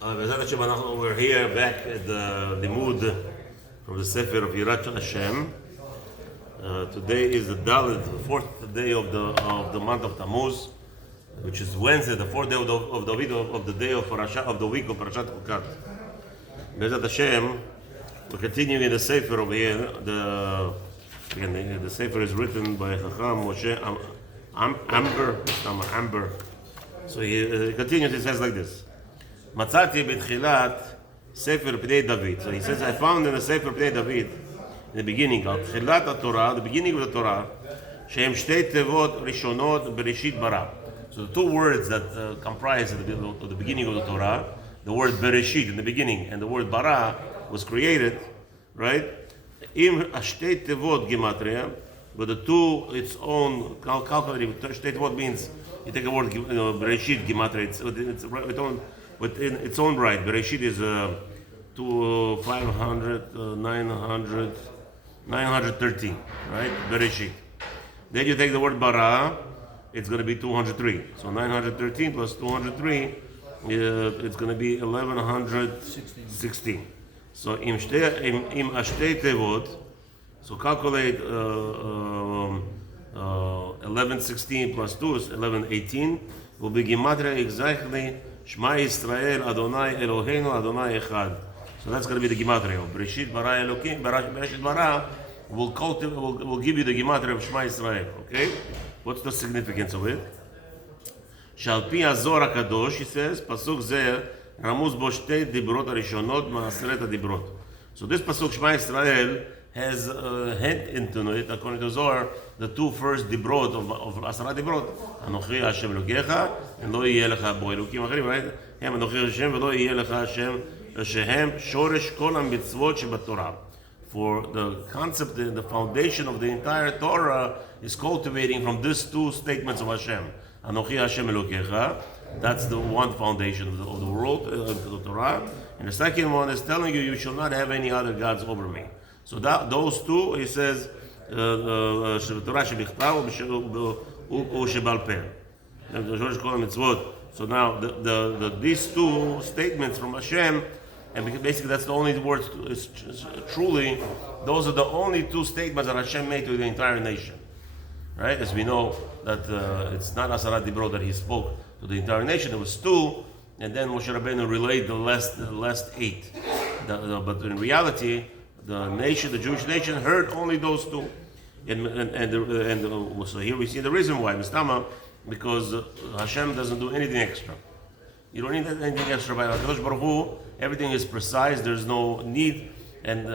B'ezrat Hashem, we're here back at the Limud from the Sefer of Yirat Hashem. Today is the Dalit, the fourth day of the month of Tammuz, which is Wednesday, the fourth day of the week of the day of Parashat of the week of Parashat Chukat. B'ezrat Hashem, we're continuing in the Sefer over here. The Sefer is written by Chacham Moshe Amber. So he continues. He says like this. Matzati b'tchilat Sefer Pnei David. So he says, I found in the Sefer Pnei David, in the beginning of Tchilat Torah, the beginning of the Torah, Shehem Shtei Tevot Rishonot Bereshit Bara. So the two words that comprise the beginning of the Torah, the word Bereshit in the beginning, and the word Bara was created, right? Im Shtei Tevot Gematria, but the two, its own calculating. Shtei Tevot means you take a word Bereshit Gematria. Within its own right, Bereshit is 500, 913, right? Bereshit. Then you take the word bara, it's going to be 203. So 913 plus 203, it's going to be 1116. So im ashtei tevot, so calculate 1116 plus 2 is 1118, will be gematria exactly Shema Yisrael Adonai Eloheinu Adonai Echad. So that's going to be the gematria of Bereshit Bara Elokim. Bereshit Bara will give you the gematria of Shema Yisrael. Okay, what's the significance of it? Shal pi Azor Hakadosh, he says, pasuk zeh ramuz bo shtei dibrot harishonot ma'aseret hadibrot. So this pasuk Shema Yisrael has a hint into it, according to Zohar, the two first dibrot of Asara dibrot. Anochi Hashem Elokecha, and lo yeh lecha bo Elokim acharim, right? Hem Anochi Hashem, v'lo yeh lecha Hashem, shehem shoresh kol ha-mitzvot shebatorah. For the concept, the foundation of the entire Torah is cultivating from these two statements of Hashem. Anochi Hashem Elokecha, that's the one foundation of the world, of the Torah. And the second one is telling you, you shall not have any other gods over me. So those two, he says, Torah shebichtav u'shebal peh. So now these two statements from Hashem, and basically that's the only words. Truly, those are the only two statements that Hashem made to the entire nation, right? As we know that it's not Asara Dibro that he spoke to the entire nation. It was two, and then Moshe Rabbeinu relayed the last eight. But in reality, the nation, the Jewish nation, heard only those two, and so here we see the reason why, Mistama, because Hashem doesn't do anything extra. You don't need anything extra by Hakadosh Baruch Hu. Everything is precise. There's no need, and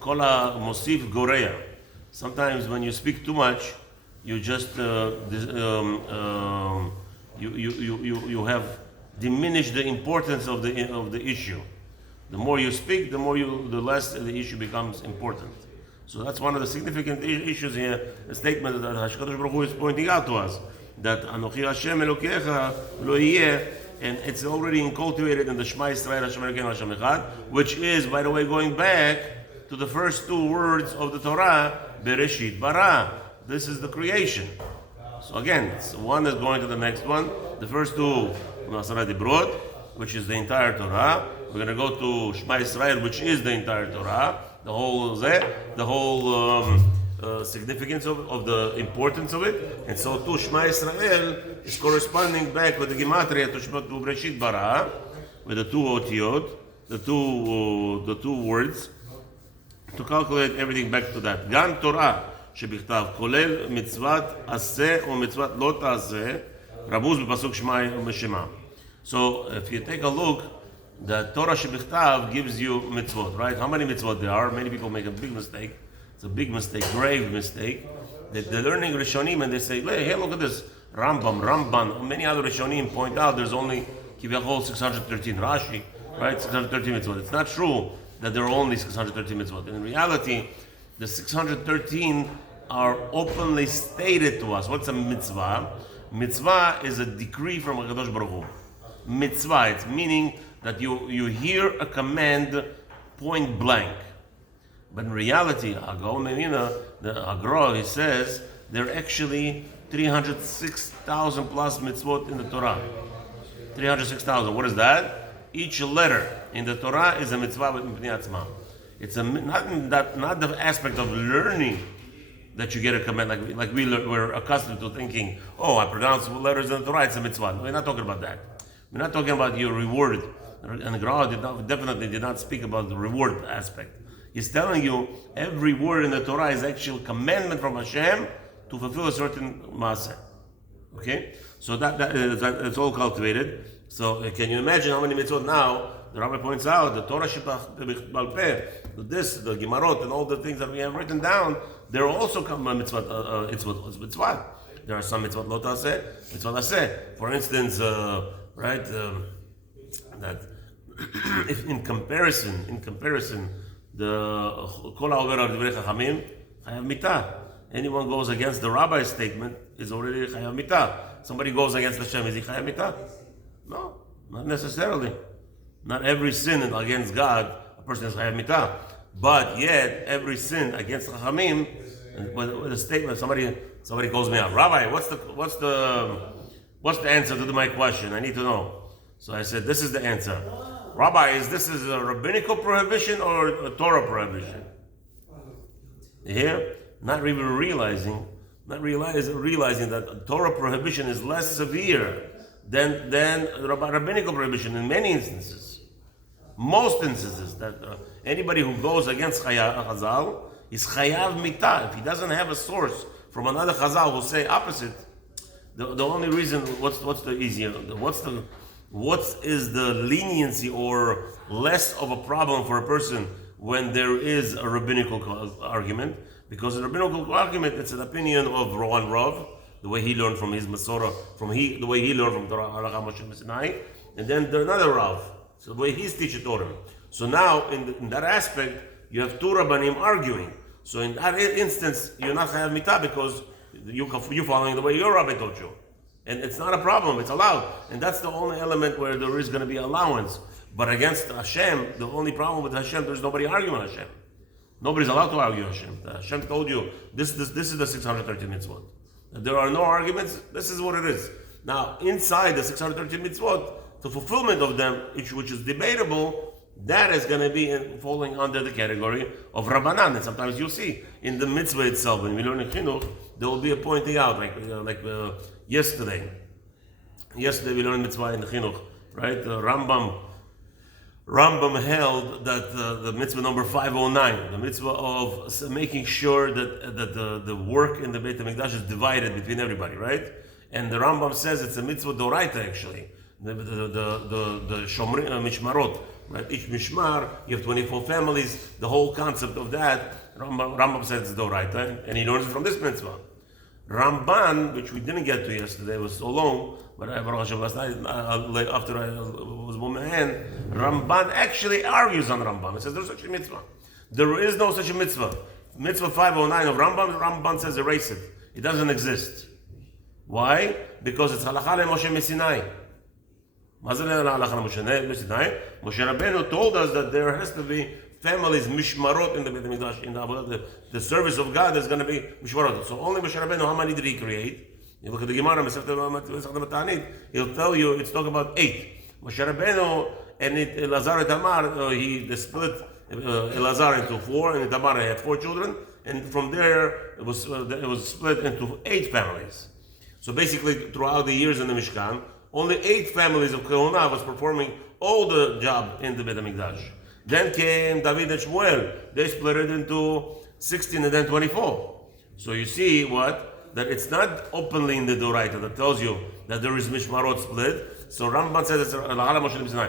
kola mosif goreya. Sometimes when you speak too much, you just you have diminished the importance of the issue. The more you speak, the less the issue becomes important. So that's one of the significant issues here, the statement that Hakadosh Baruch Hu is pointing out to us, that Anochi Hashem Elokecha lo yeh, and it's already inculcated in the Shema Yisrael Hashem Elokeinu Hashem Echad, which is, by the way, going back to the first two words of the Torah, Bereshit Bara. This is the creation. So again, one is going to the next one. The first two, Asara Dibrot, which is the entire Torah. We're going to go to Shema Yisrael, which is the entire Torah, the whole significance of the importance of it, and so too Shema Yisrael is corresponding back with the gematria to Bereshit Bara, with the two otiyot, the two words, to calculate everything back to that. Gan Torah shebichtav kolel mitzvat aseh or mitzvat lo ta'aseh, rabuz b'pasuk Shema. So if you take a look, the Torah shebichtav gives you mitzvot, right? How many mitzvot there are? Many people make a big mistake. It's a big mistake, grave mistake. They're learning Rishonim and they say, hey, look at this. Ramban, many other Rishonim point out there's only Kiviyachol 613. Rashi, right? 613 mitzvot. It's not true that there are only 613 mitzvot. In reality, the 613 are openly stated to us. What's a mitzvah? Mitzvah is a decree from HaKadosh Baruch Hu. Mitzvah, it's meaning that you hear a command point blank. But in reality, the Agra, he says, there are actually 306,000 plus mitzvot in the Torah. 306,000. What is that? Each letter in the Torah is a mitzvah with Mipnei Atzma. It's not the aspect of learning that you get a command, like we're accustomed to thinking, oh, I pronounce letters in the Torah, it's a mitzvah. We're not talking about that. We're not talking about your reward. And the Gemara definitely did not speak about the reward aspect. He's telling you every word in the Torah is actually a commandment from Hashem to fulfill a certain maaseh. Okay? So that's all cultivated. So can you imagine how many mitzvot now? The Rabbi points out the Torah Shebal Peh, the Gemarot, and all the things that we have written down. There also come mitzvot. It's mitzvah. There are some mitzvot lo taseh, mitzvot aseh. For instance, that if in comparison, the Kol Ha'over al Divrei Chachamim chayav mitah. Anyone goes against the rabbi's statement is already chayav mitah. Somebody goes against Hashem, is he chayav mitah? No, not necessarily. Not every sin against God, a person is chayav mitah. But yet, every sin against Chachamim, with a statement, somebody calls me up, Rabbi, what's the answer to my question? I need to know. So I said, this is the answer. Rabbi, is this a rabbinical prohibition or a Torah prohibition? You hear? Not even realizing that Torah prohibition is less severe than rabbinical prohibition in many instances. Most instances that anybody who goes against Chazal is chayav mitah. If he doesn't have a source from another Chazal who say opposite, the only reason what is the leniency or less of a problem for a person when there is a rabbinical argument? Because the rabbinical argument, it's an opinion of one Rav, the way he learned from his Masorah, the way he learned from Torah Halacha Moshe Sinai, and then there's another Rav, so the way his teacher taught him. So now, in that aspect, you have two Rabbanim arguing. So in that instance, you're not chayav mitah because you're following the way your Rabbi taught you. And it's not a problem, it's allowed. And that's the only element where there is going to be allowance. But against Hashem, the only problem with Hashem, there's nobody arguing Hashem. Nobody's allowed to argue Hashem. Hashem told you, this is the 613 mitzvot. There are no arguments, this is what it is. Now, inside the 613 mitzvot, the fulfillment of them, which is debatable, that is going to be falling under the category of Rabbanan. And sometimes you'll see in the mitzvah itself, when we learn in Chinuch, there will be a pointing out, like yesterday. Yesterday we learned mitzvah in the Chinuch, right? Rambam held that the mitzvah number 509, the mitzvah of making sure that the work in the Beit HaMikdash is divided between everybody, right? And the Rambam says it's a mitzvah doraita actually. The Shomri Mishmarot, right? Each Mishmar, you have 24 families. The whole concept of that, Rambam says it's doraita, and he learns it from this mitzvah. Ramban, which we didn't get to yesterday, was so long, but last night, after I was with my hand, Ramban actually argues on Rambam. It says there's such a mitzvah. There is no such a mitzvah. Mitzvah 509 of Ramban says erase it. It doesn't exist. Why? Because it's halakha le Moshe Sinai. Moshe Rabbeinu told us that there has to be families, mishmarot in the Beit HaMikdash, in the service of God is going to be mishmarot. So only Moshe Rabbeinu, how many did he create? You look at the Gemara, he'll tell you, it's talking about 8. Moshe Rabbeinu and Elazar and Tamar, they split Elazar into 4, and Tamar had 4 children, and from there it was split into 8 families. So basically, throughout the years in the Mishkan, only 8 families of Kehunah was performing all the job in the Beit HaMikdash. Then came David and Shmuel. They split it into 16 and then 24. So you see what? That it's not openly in the Doraita that tells you that there is Mishmarot split. So Ramban says it's Halakha le Moshe Sinai.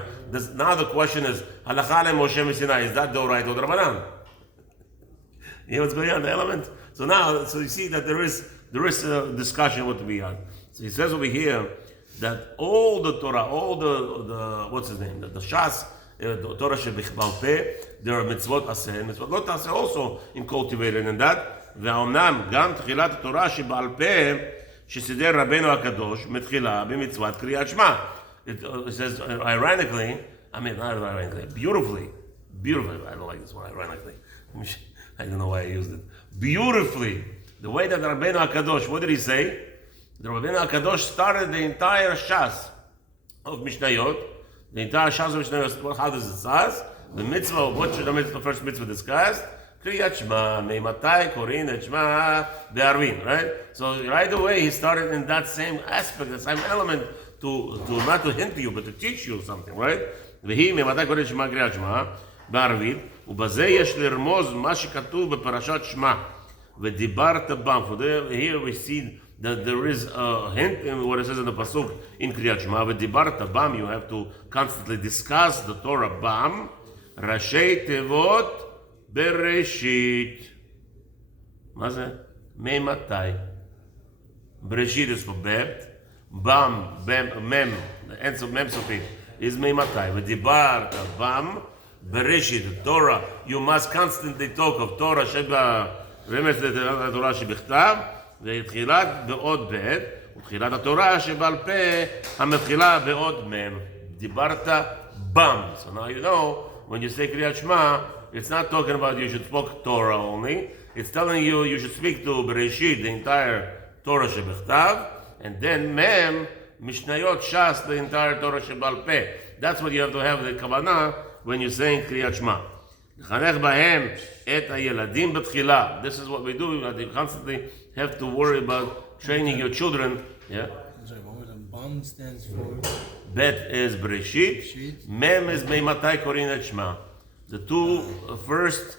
Now the question is, Halakha le Moshe Sinai, is that Doraita or Rabbanan? You know what's going on, the element? So now, so you see that there is a discussion what to be on. So he says over here that all the Torah, all the what's his name, the Shas, the Torah Shebal Peh, there are mitzvot aseh, and mitzvot lo taseh also cultivated in that. ואומנם גם תחילת התורה שבעל פה שסידר רבנו הקדוש מתחילה במצוות קריאת שמע. It says ironically, beautifully, I don't like this one, ironically. I don't know why I used it. Beautifully, the way that Rabbeinu HaKadosh, what did he say? The Rabbeinu HaKadosh started the entire Shas of Mishnayot The entire Shas Mishnah, how does it start? The mitzvah, what should the first mitzvah discussed? Kriyat Shema, Meimatai, Korin, et Shema, Be'arvin, right? So right away he started in that same aspect, the same element, to not to hint you, but to teach you something, right? והיא ממתי קוראים שמע קריאת שמע בערבית, ובזה יש לרמוז מה שכתוב בפרשת שמע, ודיברת בם. Here we see that there is a hint in what it says in the pasuk in קריאת שמע, ודיברת בם, you have to constantly discuss the Torah bam, ראשי תיבות בראשית. מה זה? ממתי. בראשית is for bet, bam, mem, the end of mem sofit is ממתי. ודיברת בם בראשית, Torah, you must constantly talk of Torah שבה רמז לתורה שבכתב, ותחילת בעוד ב' ותחילת התורה שבעל פה המתחילה בעוד מ'. דיברת בם. So now you know, when you say קריאת שמע, it's not talking about you should speak Torah only, it's telling you you should speak to בראשית, the entire Torah שבכתב, and then mem, משניות ש"ס, the entire Torah שבעל פה. That's what you have to have the כוונה when you're saying קריאת שמע. לחנך בהם את הילדים בתחילה. This is what we do, you constantly have to worry about training your children. Yeah? Bam stands for? Bet is בראשית, mem is ממתי קוראים את שמע. The two first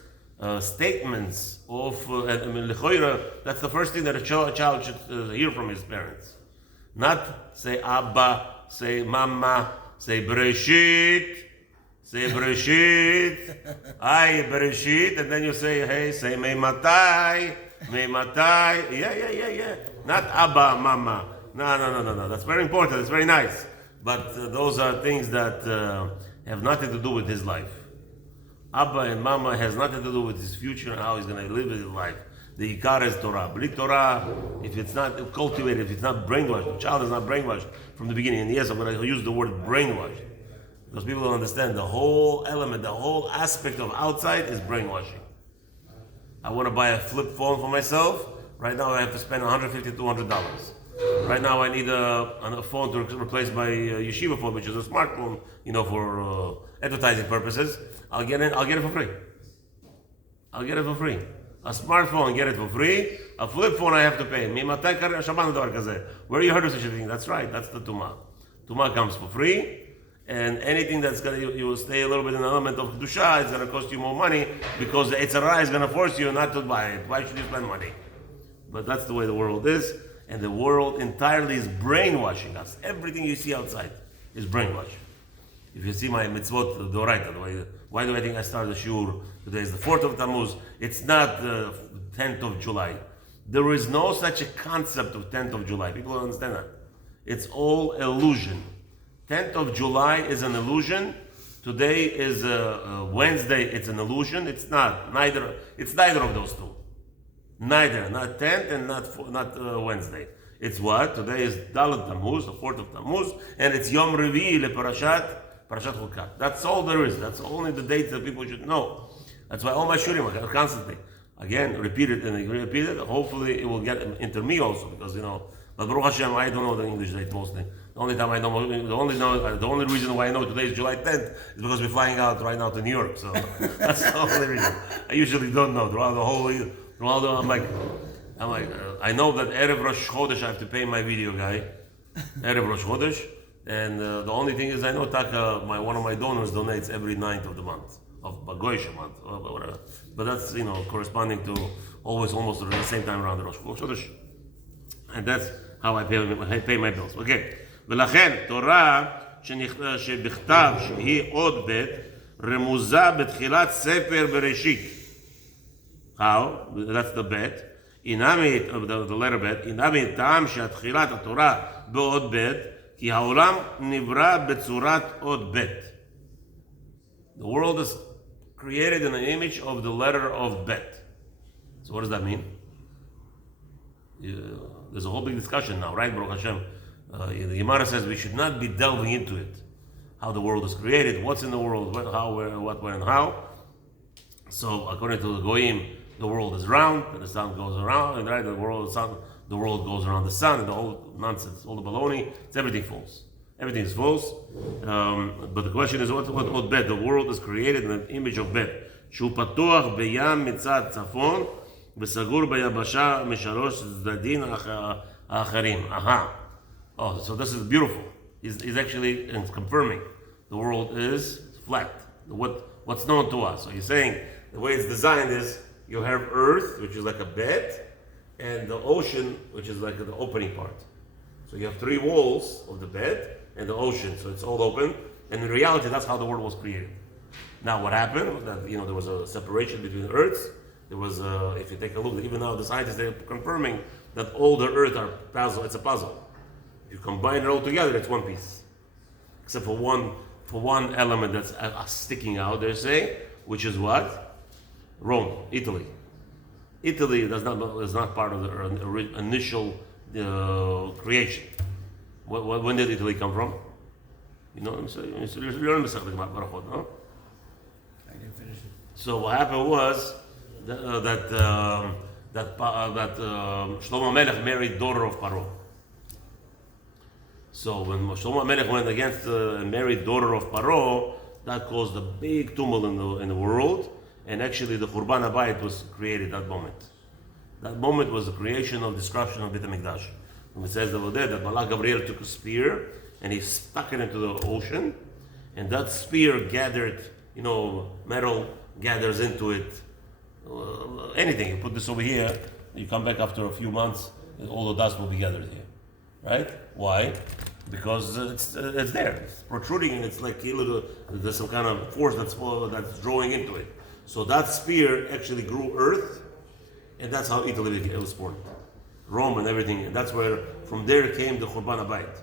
statements of lechoira, that's the first thing that a child should hear from his parents. Not say Abba, say Mama, say Bereshit, I Bereshit, and then you say, hey, say Meimatai, yeah. Not Abba, Mama. No. That's very important, it's very nice. But those are things that have nothing to do with his life. Abba and Mama has nothing to do with his future and how he's going to live his life. The Ikar is Torah. B'li Torah, if it's not cultivated, if it's not brainwashed, the child is not brainwashed from the beginning. And yes, I'm going to use the word brainwashed, because people don't understand the whole element, the whole aspect of outside is brainwashing. I want to buy a flip phone for myself. Right now I have to spend $150 to $200. Right now I need a phone to replace my yeshiva phone, which is a smartphone, for advertising purposes. I'll get it for free. A smartphone, get it for free. A flip phone I have to pay. Where you heard of such a thing? That's right, that's the Tumah. Tumah comes for free. And anything that's going to, you will stay a little bit in the element of Kedusha, it's going to cost you more money, because the Yetzer Hara is going to force you not to buy it. Why should you spend money? But that's the way the world is, and the world entirely is brainwashing us. Everything you see outside is brainwashing. If you see my mitzvot, the Doraita, why do I think I started the shiur? Today is the 4th of Tammuz. It's not the 10th of July. There is no such a concept of 10th of July. People don't understand that. It's all illusion. 10th of July is an illusion. Today is Wednesday. It's an illusion. It's not. It's neither of those two. Neither. Not 10th and not Wednesday. It's what? Today is Dalet Tammuz, the 4th of Tammuz, and it's Yom Revi'i Parashat Chukat. That's all there is. That's only the dates that people should know. That's why all my shurim are constantly, again, repeat it. Hopefully it will get into me also, because but Baruch Hashem, I don't know the English date mostly. The only time I know, the only reason why I know today is July 10th is because we're flying out right now to New York. So that's the only reason. I usually don't know throughout the whole. I'm like, I know that Erev Rosh Chodesh I have to pay my video guy, Erev Rosh Chodesh, and the only thing is I know Taka, one of my donors donates every 9th of the month, of Bagoish month, or whatever. But that's corresponding to almost at the same time around the Rosh Chodesh, and that's how I pay my bills. Okay. ולכן תורה שבכתב שהיא עוד בית רמוזה בתחילת ספר בראשית. How? That's the bet. the letter bet. אינמי טעם שהתחילת התורה בעוד בית כי העולם נברא בצורת עוד בית. The world is created in the image of the letter of bet. So what does that mean? There's a whole big discussion now, right, Baruch Hashem? The Gemara says we should not be delving into it. How the world is created, what's in the world, how, where, what, when, and how. So according to the Goyim, the world is round, and the sun goes around, and right, the world goes around the sun, and the whole nonsense, all the baloney, it's everything false. Everything is false. But the question is, what bet? The world is created in the image of bet. שהוא פתוח בים מצד צפון וסגור ביבשה משלוש צדדים האחרים. Oh, so this is beautiful. He's actually confirming the world is flat. What's known to us. So he's saying the way it's designed is you have earth, which is like a bed, and the ocean, which is like the opening part. So you have three walls of the bed and the ocean, so it's all open. And in reality, that's how the world was created. Now, what happened was that there was a separation between the earths. There was, if you take a look, even now the scientists they're confirming that all the earth are puzzle. It's a puzzle. If you combine it all together, it's one piece, except for one element that's sticking out. They're saying, which is what? Rome, Italy. Italy is not part of the initial creation. When did Italy come from? You know what I'm saying? You learn the Masechet Barachot, no? I didn't finish it. So what happened was that Shlomo Melech married daughter of Paro. So when Shlomo Melech went against married daughter of Paro, that caused a big tumult in the world, and actually the Churban Habayit was created that moment. That moment was the creation of destruction of Beit HaMikdash. And it says over there that Malach Gabriel took a spear and he stuck it into the ocean, and that spear gathered, metal gathers into it. Anything, you put this over here, you come back after a few months, and all the dust will be gathered here. Right? Why? Because it's there, it's protruding, and it's like there's some kind of force that's drawing into it. So that spear actually grew earth, and that's how Italy was born. Rome and everything, and that's where from there came the Churban Habayit.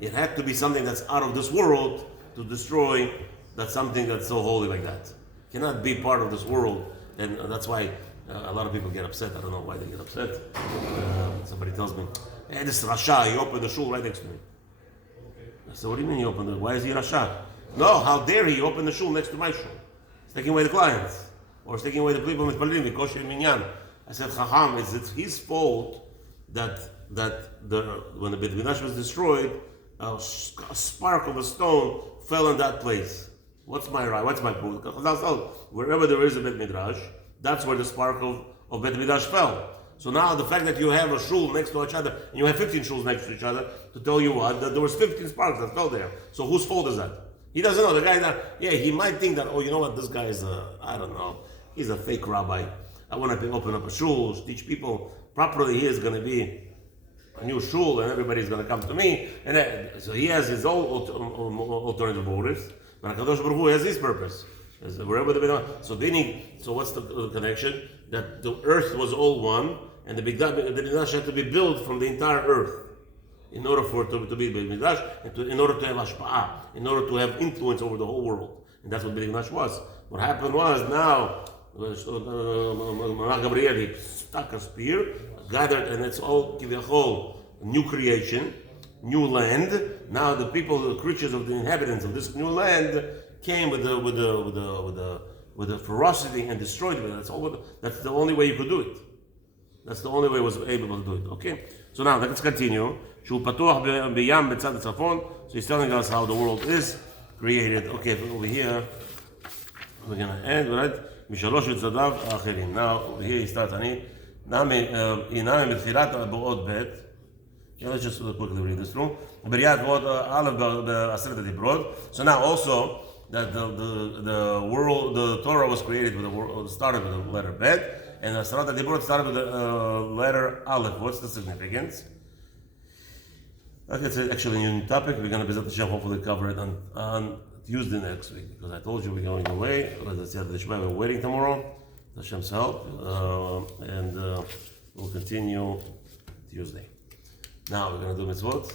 It had to be something that's out of this world to destroy that's something that's so holy like that. It cannot be part of this world, and that's why a lot of people get upset. I don't know why they get upset. Somebody tells me, "Hey, this Rasha, he opened the shul right next to me." I said, "What do you mean he opened it? Why is he Rasha?" No, how dare he open the shul next to my shul? He's taking away the clients, or he's taking away the people mitpallim, the kosher minyan. I said, Chacham, is it his fault that when the Beit HaMikdash was destroyed, a spark of a stone fell in that place? What's my right? What's my proof? Wherever there is a Beit HaMikdash, that's where the spark of Beit HaMikdash fell. So now the fact that you have a shul next to each other, and you have 15 shuls next to each other, to tell you what, that there was 15 sparks that fell there. So whose fault is that? He doesn't know. The guy he might think that, you know what, this guy is I don't know, he's a fake rabbi. I want to open up a shul, teach people properly. He is going to be a new shul, and everybody's going to come to me. And so he has his own alternative motives. But HaKadosh Baruch Hu has his purpose. Wherever so what's the connection? That the earth was all one, and the Mikdash had to be built from the entire earth in order for it to be Beit Mikdash, in order to have hashpa'ah, in order to have influence over the whole world. And that's what Beit Mikdash was. What happened was now, Malach Gabriel, he stuck a spear, gathered, and it's all kiviyachol, new creation, new land. Now the people, the creatures of the inhabitants of this new land, came with the ferocity and destroyed it. That's the only way you could do it. That's the only way he was able to do it. Okay. So now let's continue. שהוא פתוח בים בצד הצפון. So he's telling us how the world is created. Okay, over here we're gonna end, right? משלוש מצדיו האחרים. Now over here he starts. הנה מתחילת באות ב'. Let's just quickly read this through. בריאת באות א' בעשרת הדיברות. So now also that the world, the Torah was created started with the letter Bet, and the Aseret HaDibrot started with the letter Aleph. What's the significance? It's actually a new topic. We're going to visit Hashem, hopefully cover it on Tuesday next week, because I told you we're going away. As I said, we're waiting tomorrow, Hashem's help, and we'll continue Tuesday. Now we're going to do mitzvot.